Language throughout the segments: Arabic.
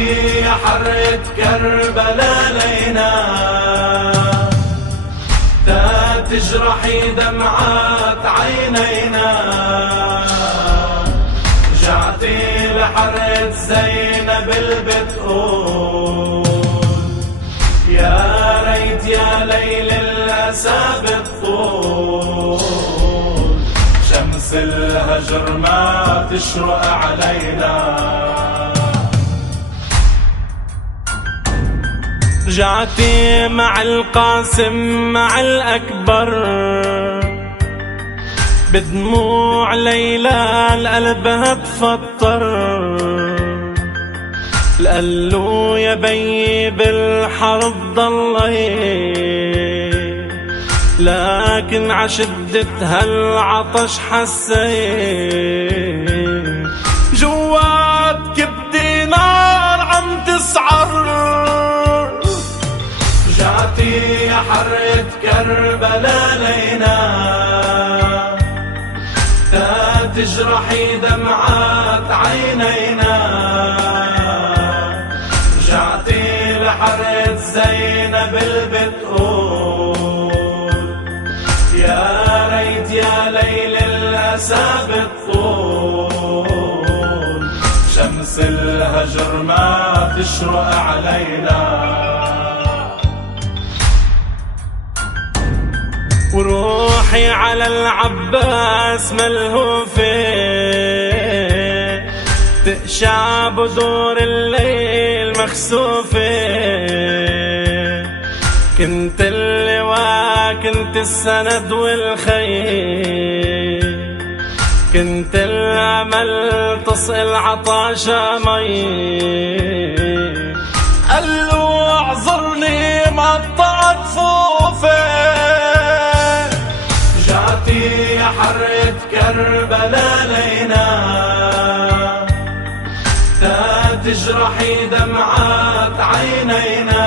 رجعتي يا حرة كربلاء لينا، تا تجرحي دمعات عينينا. رجعتي لحرة زينب بتقول يا ريت يا ليل الأسى بتطول، شمس الهجر ما تشرق علينا. رجعتي مع القاسم مع الأكبر، بدموع ليلى القلب تفطر. قالوا يا بي بالحرب ضلي، لكن عشدة هالعطش حسيت جوات كبدي نار عم تسعر. رجعتي يا حرة كربلاء لينا، تا تجرحي دمعات عينينا. رجعتي لحرة زينب بتقول يا ريت يا ليل الأسى بتطول، شمس الهجر ما تشرق علينا. وروحي على العباس ملهوفة، تقشع بدور الليل مخسوفة. كنت اللواء كنت السند والخير، كنت الأمل تسقي عطاشة مي. قالوا اعذرني مقطعت فوفي. رجعتي يا حرة كربلاء لينا، تا تجرحي دمعات عينينا.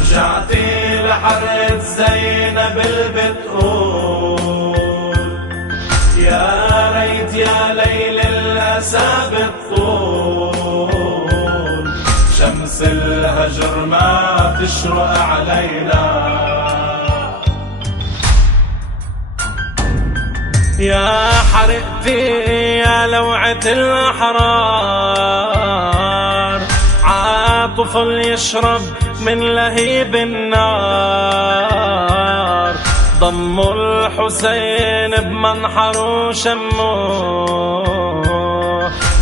رجعتي لحرة زينب بتقول يا ريت يا ليل الأسى بتطول، شمس الهجر ما تشرق علينا. يا حرقتي يا لوعة الأحرار، عاطفل يشرب من لهيب النار. ضموا الحسين بمنحر وشموه،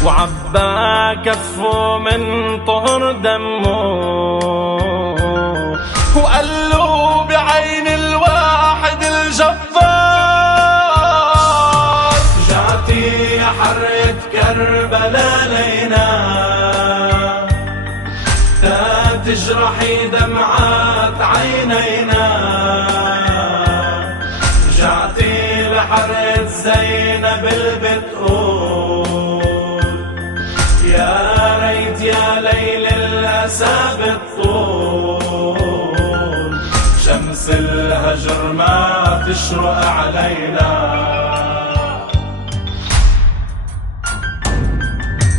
وعبا كفه من طهر دمه. وقالوا بعين الواحد الجبار. رجعتي يا حرة كربلاء لينا، تا تجرحي دمعات عينينا. رجعتي لحرة زينب بتقول يا ريت يا ليل الأسى بتطول، شمس الهجر ما تشرق علينا.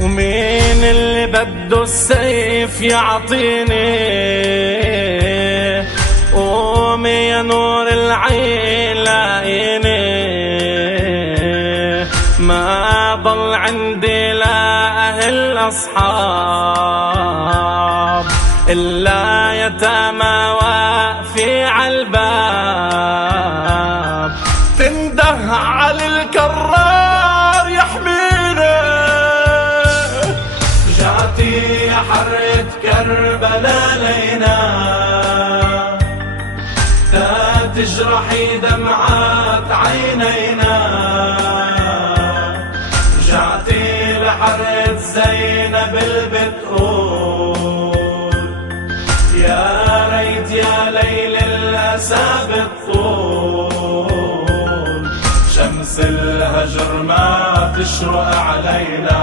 ومين اللي بده السيف يعطيني؟ قومي يا نور العين لاقيني. ما ضل عندي لا أهل أصحاب، إلا يتامى واقفي عالباب. تنده على الكرار يحميني. رجعتي يا حرة كربلاء لينا، تا تجرحي دمعات عينينا. رجعتي لحرة زينب بتقول يا ريت يا ليل الأسى بتطول، شمس الهجر ما تشرق علينا.